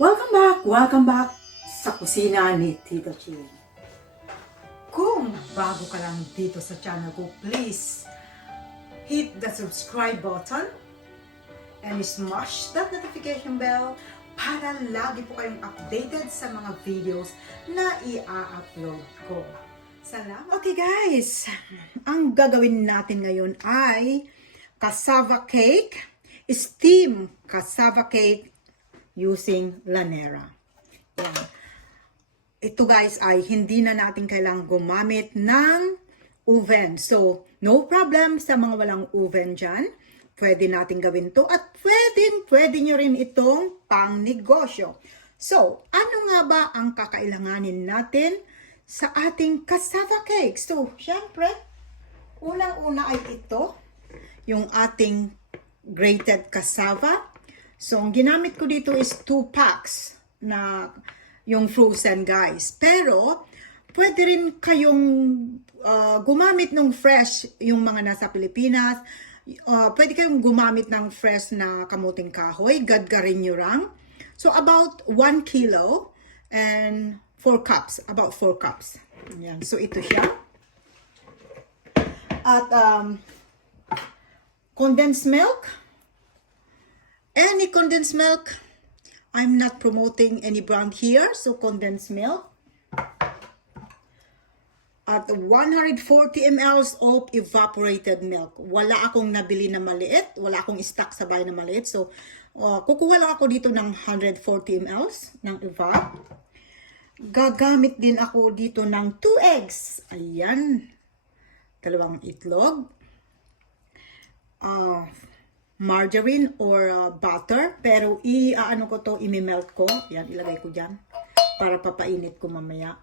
Welcome back sa kusina ni Tito Chin. Kung bago ka lang dito sa channel ko, please hit the subscribe button and smash that notification bell para lagi po kayong updated sa mga videos na i-upload ko. Salamat! Okay guys, ang gagawin natin ngayon ay cassava cake, steam cassava cake using Llanera. Yan. Ito guys ay hindi na natin kailangang gumamit ng oven. So, no problem sa mga walang oven dyan. Pwede natin gawin to at pwede nyo rin itong pang negosyo. So, ano nga ba ang kakailanganin natin sa ating cassava cake? So, syempre, unang-una ay ito, yung ating grated cassava. So, ang ginamit ko dito is 2 packs na yung frozen guys. Pero, pwede rin kayong gumamit ng fresh yung mga nasa Pilipinas. Pwede kayong gumamit ng fresh na kamuting kahoy. Gadgarin nyo lang. So, about 1 kilo and 4 cups. About 4 cups. Ayan. So, ito siya. At condensed milk. Any condensed milk. I'm not promoting any brand here. So, condensed milk. At 140 ml of evaporated milk. Wala akong nabili na maliit. Wala akong stock sa bahay na maliit. So, kukuha lang ako dito ng 140 ml ng evap. Gagamit din ako dito ng 2 eggs. Ayan. 2 itlog. Margarine or butter. Pero ano ko to, imimelt ko. Yan, ilagay ko dyan. Para papainit ko mamaya.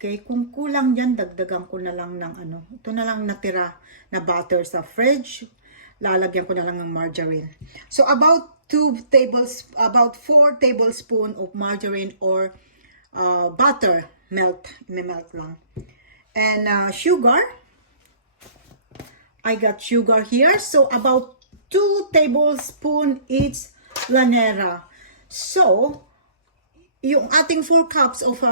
Okay, kung kulang dyan, dagdagan ko na lang ng ano. Ito na lang natira na butter sa fridge. Lalagyan ko na lang ng margarine. So, about 4 tablespoon of margarine or butter. Imimelt lang. And sugar. I got sugar here. So, about 2 tablespoon each Llanera. So, yung ating 4 cups of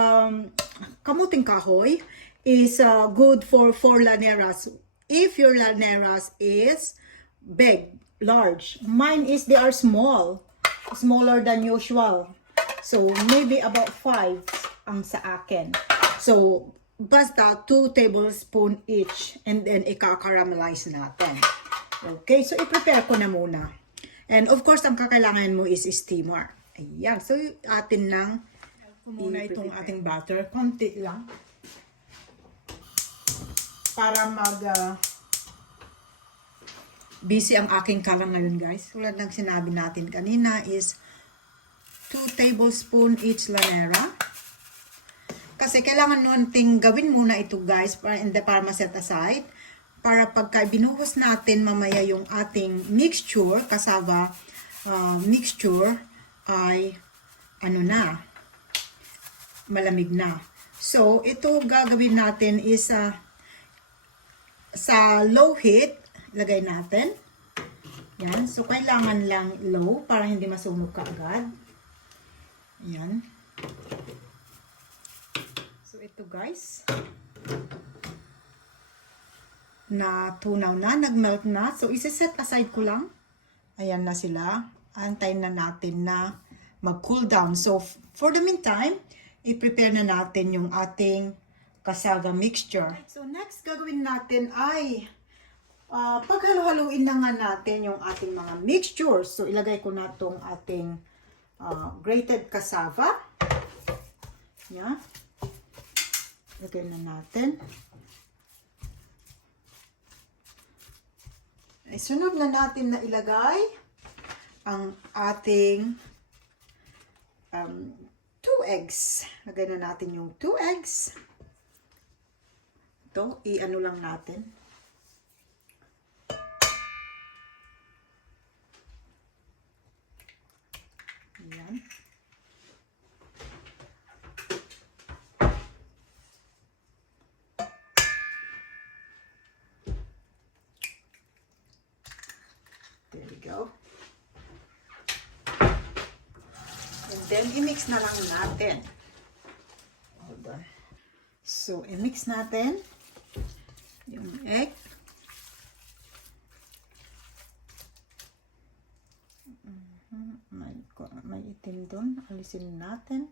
kamuting kahoy is good for 4 Llaneras. If your Llaneras is big, large. Mine is, they are small. Smaller than usual. So, maybe about 5 ang sa akin. So, basta 2 tablespoon each and then i-caramelize natin. Okay, so i-prepare ko na muna. And of course, ang kakailangan mo is steamer. Ayan, so atin lang muna itong ating butter. Konti lang. Para busy ang aking kalang ngayon guys. Tulad ng sinabi natin kanina is 2 tablespoon each Llanera. Kasi kailangan nating gawin muna ito guys para ma-set aside. Para pagka binuhos natin mamaya yung ating mixture, cassava mixture, ay ano na, malamig na. So, ito gagawin natin is sa low heat, lagay natin. Yan. So, kailangan lang low para hindi masunog kaagad. Yan. So, ito guys. Natunaw na, nagmelt na. So, isi-set aside ko lang. Ayan na sila. Antayin na natin na mag-cool down. So, for the meantime, i-prepare na natin yung ating cassava mixture. So, next gagawin natin ay paghalo-haluin na nga natin yung ating mga mixtures. So, ilagay ko na itong ating grated cassava. Yan. Lagay na natin. Sunod na natin na ilagay ang ating 2 eggs. Lagay na natin yung 2 eggs. Ito, i-ano lang natin. Ayan. There we go. then i-mix na lang natin. Hold on. So, i-mix natin yung egg. May itim doon. Alisin natin.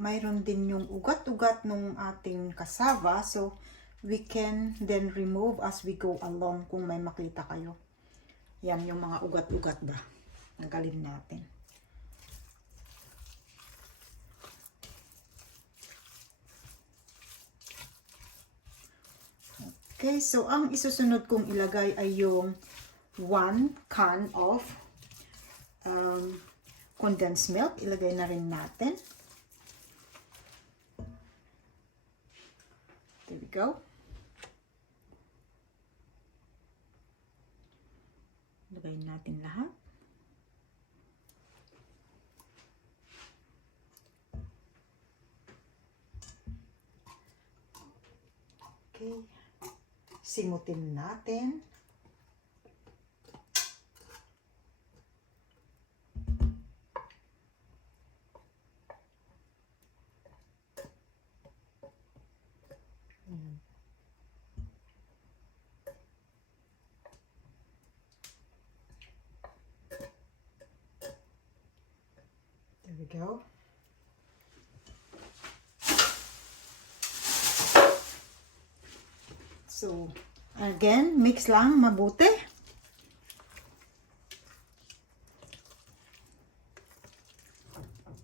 Mayroon din yung ugat-ugat ng ating cassava. So, we can then remove as we go along kung may makita kayo. Yan yung mga ugat-ugat ba. Tanggalin natin. Okay, so ang isusunod kong ilagay ay yung 1 can of condensed milk. Ilagay na rin natin. There we go. Ilagay natin lahat. Okay. Simutin natin. There we go. So, again, mix lang mabuti.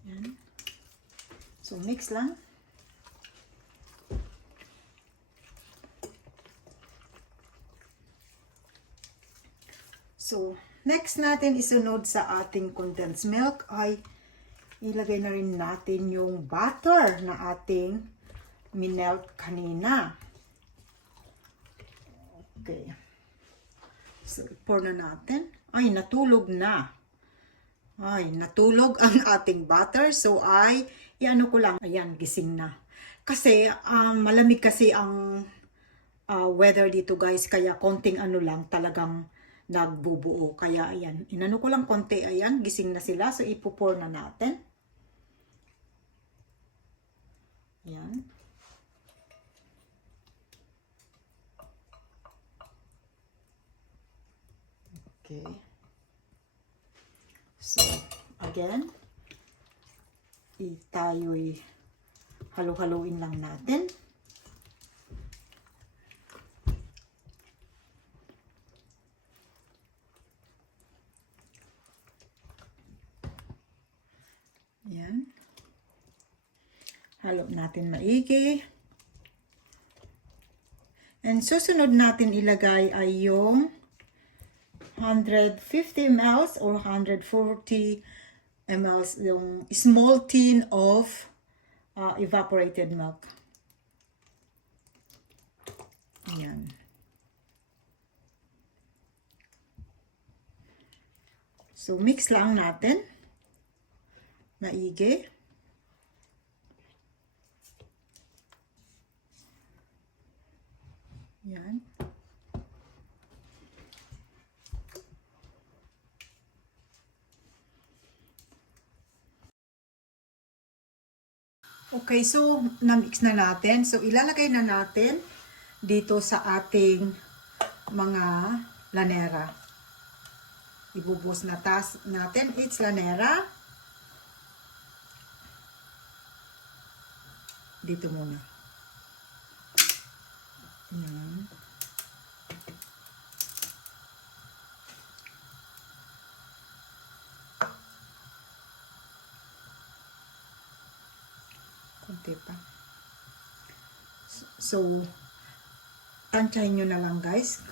Yan. So, mix lang. So, next natin isunod sa ating condensed milk ay ilagay na rin natin yung butter na ating minelt kanina. Okay. So, pour na natin. Ay, natulog na. Ay, natulog ang ating butter. So, i-ano ko lang. Ayan, gising na. Kasi, malamig kasi ang weather dito, guys. Kaya, konting ano lang, talagang nagbubuo. Kaya, ayan. Inano ko lang konti. Ayan, gising na sila. So, ipo-pour na natin. Ayan. Okay. So, again, tayo'y halo-haloin lang natin. Ayan. Halo natin maigi. And susunod natin ilagay ay yung 150 ml or 140 ml yung small tin of evaporated milk. Ayan. So, mix lang natin. Maigi. Ayan. Okay, so na-mix na natin. So ilalagay na natin dito sa ating mga Llanera. Ibubuhos na natin. It's Llanera. Dito muna. Ayan. Konti pa. So, tansyahin nyo na lang, guys,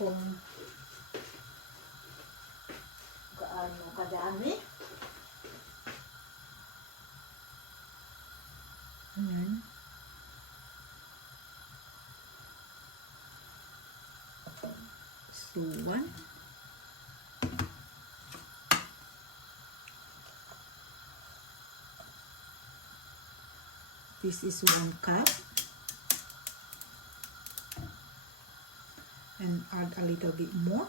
kung gaano kadami. Ayan. So, 1. This is 1 cup. And add a little bit more.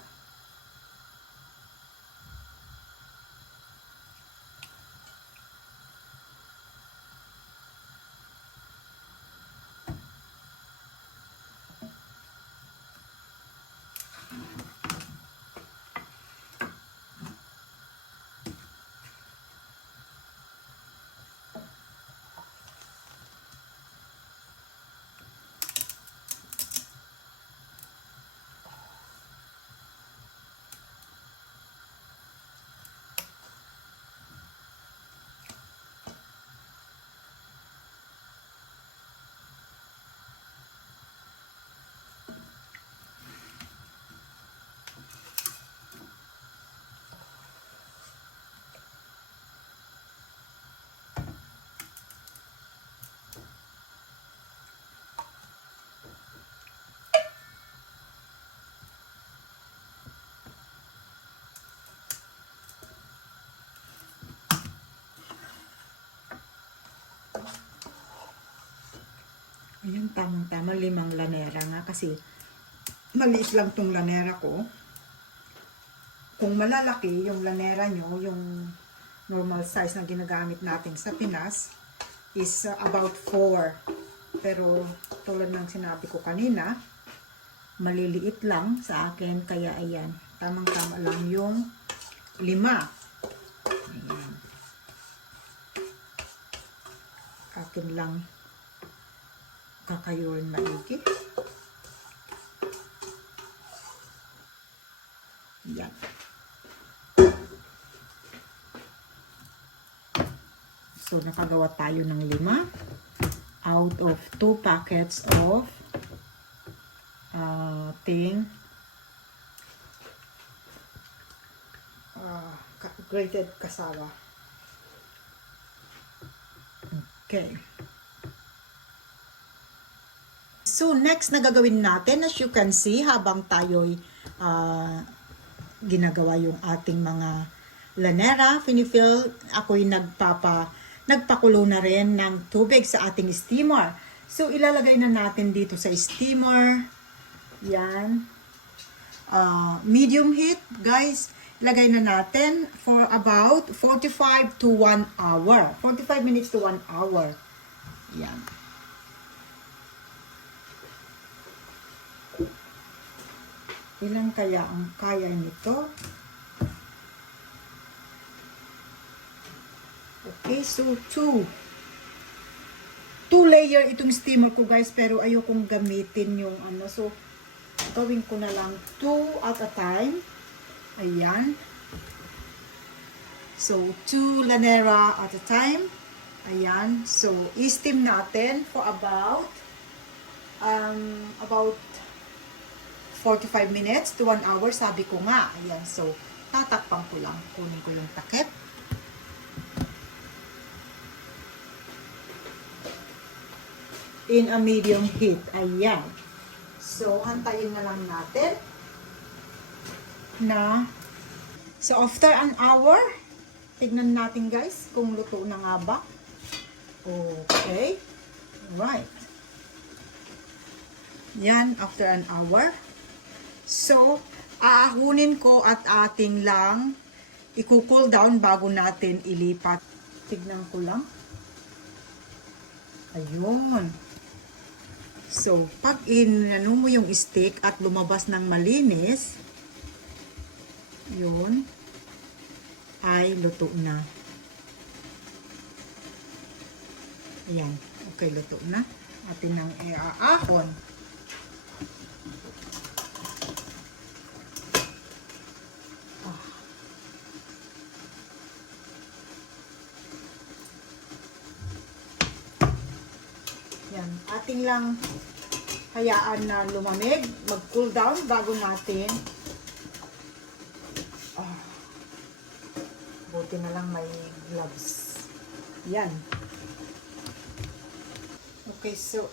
Ayan, tamang-tama 5 Llanera nga kasi maliit lang tong Llanera ko. Kung malalaki yung Llanera nyo, yung normal size na ginagamit natin sa Pinas is about 4. Pero tulad ng sinabi ko kanina, maliliit lang sa akin, kaya ayan, tamang-tama lang yung 5. Ayan. Akin lang kakayuin maigi. Yan. So, nakagawa tayo ng 5 out of 2 packets of grated cassava. Okay. So, next na gagawin natin, as you can see, habang tayo'y ginagawa yung ating mga Llanera, finifill, ako'y nagpakulo na rin ng tubig sa ating steamer. So, ilalagay na natin dito sa steamer. Yan. Medium heat, guys. Ilagay na natin for about 45 to 1 hour. 45 minutes to 1 hour. Yan. Ilan kaya ang kaya nito? Okay, so 2 layer itong steamer ko, guys, pero ayokong gamitin yung ano, so gawin ko na lang 2 at a time. Ayan. So 2 Llanera at a time. Ayan. So i-steam natin for about 45 minutes to 1 hour, sabi ko nga. Ayan, so tatakpan ko lang. Kunin ko yung takip. In a medium heat. Ayan. So, hantayin na lang natin na. So, after an hour, tignan natin, guys, kung luto na nga ba. Okay. Right. Yan, after an hour. So, aahunin ko at ating lang i-cool down bago natin ilipat. Tignan ko lang. Ayun. So, pag inano mo yung stick at lumabas ng malinis, yun, ay luto na. Ayan. Okay, luto na. Atin nang iaahon. Yan. Ating lang hayaan na lumamig, mag-cool down bago natin. Buti na lang may gloves. Yan. Okay, so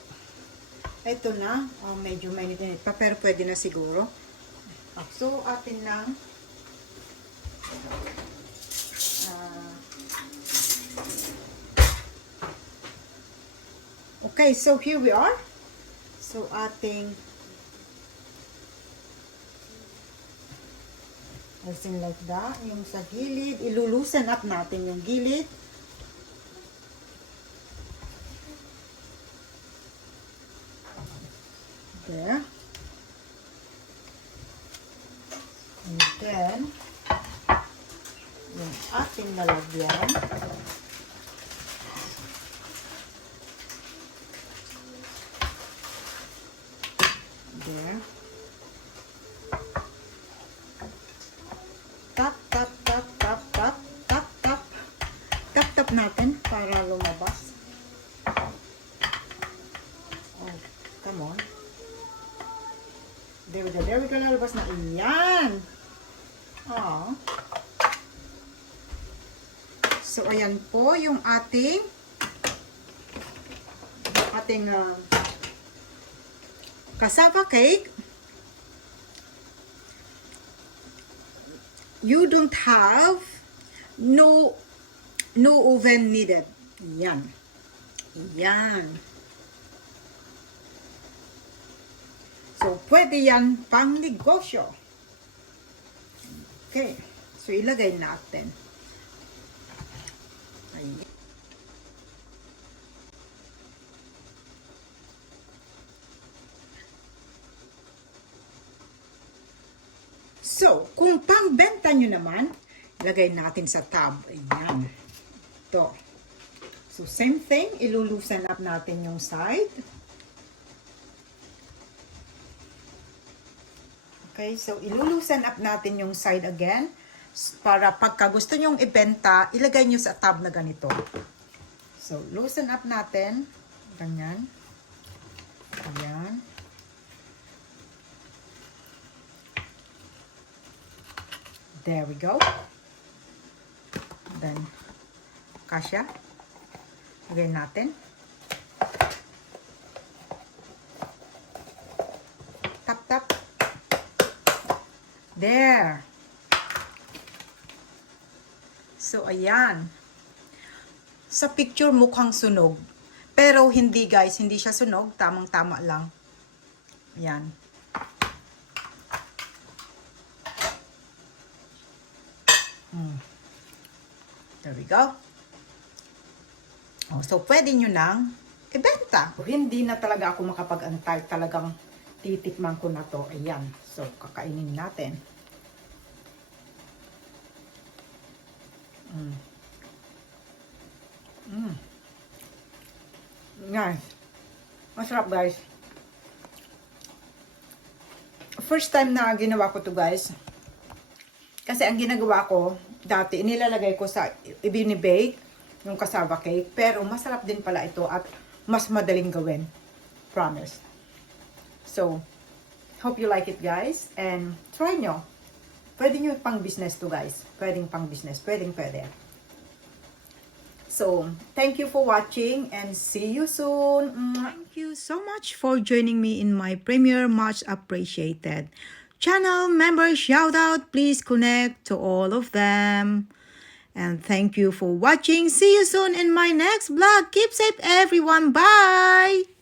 ito na. Medyo mainit pa, pero pwede na siguro. So, atin lang Okay, so here we are. So ating something like that. Yung sa gilid, ilulusan up natin yung gilid. There. And then, yung ating lalagyan. There. Tap, tap, tap, tap, tap, tap, tap. Tap, tap natin para lumabas. Oh, come on. There we go, lalabas na. Iyan. Oh. So, ayan po yung ating cassava cake. You don't have no oven needed. Yan. Yan. So, pwede yan pang negosyo. Okay. So, ilagay natin. Ayan. So, kung pang-benta nyo naman, ilagay natin sa tab. Ayan. Ito. So, same thing. Ilulusan up natin yung side. Okay. So, ilulusan up natin yung side again. Para pagka gusto nyong ibenta, ilagay nyo sa tab na ganito. So, loosen up natin. Ganyan. Ayan. There we go. Then, kasya. Lagay natin. Tap, tap. There. So, ayan. Sa picture mukhang sunog. Pero hindi guys, hindi siya sunog. Tamang-tama lang. Ayan. There we go. Oh, so, pwede nyo nang ibenta. Hindi na talaga ako makapag-antay. Talagang titikman ko na to. Ayan. So, kakainin natin. Nice. Masarap guys. First time na ginawa ko to guys. Kasi ang ginagawa ko, dati inilalagay ko sa ibinibake, yung cassava cake. Pero masarap din pala ito at mas madaling gawin. Promise. So, hope you like it guys. And try nyo. Pwede nyo pang business to guys. Pwedeng pang business. Pwede. So, thank you for watching and see you soon. Thank you so much for joining me in my premiere. Much appreciated. Channel member shout out. Please connect to all of them. And thank you for watching. See you soon in my next vlog. Keep safe everyone. Bye.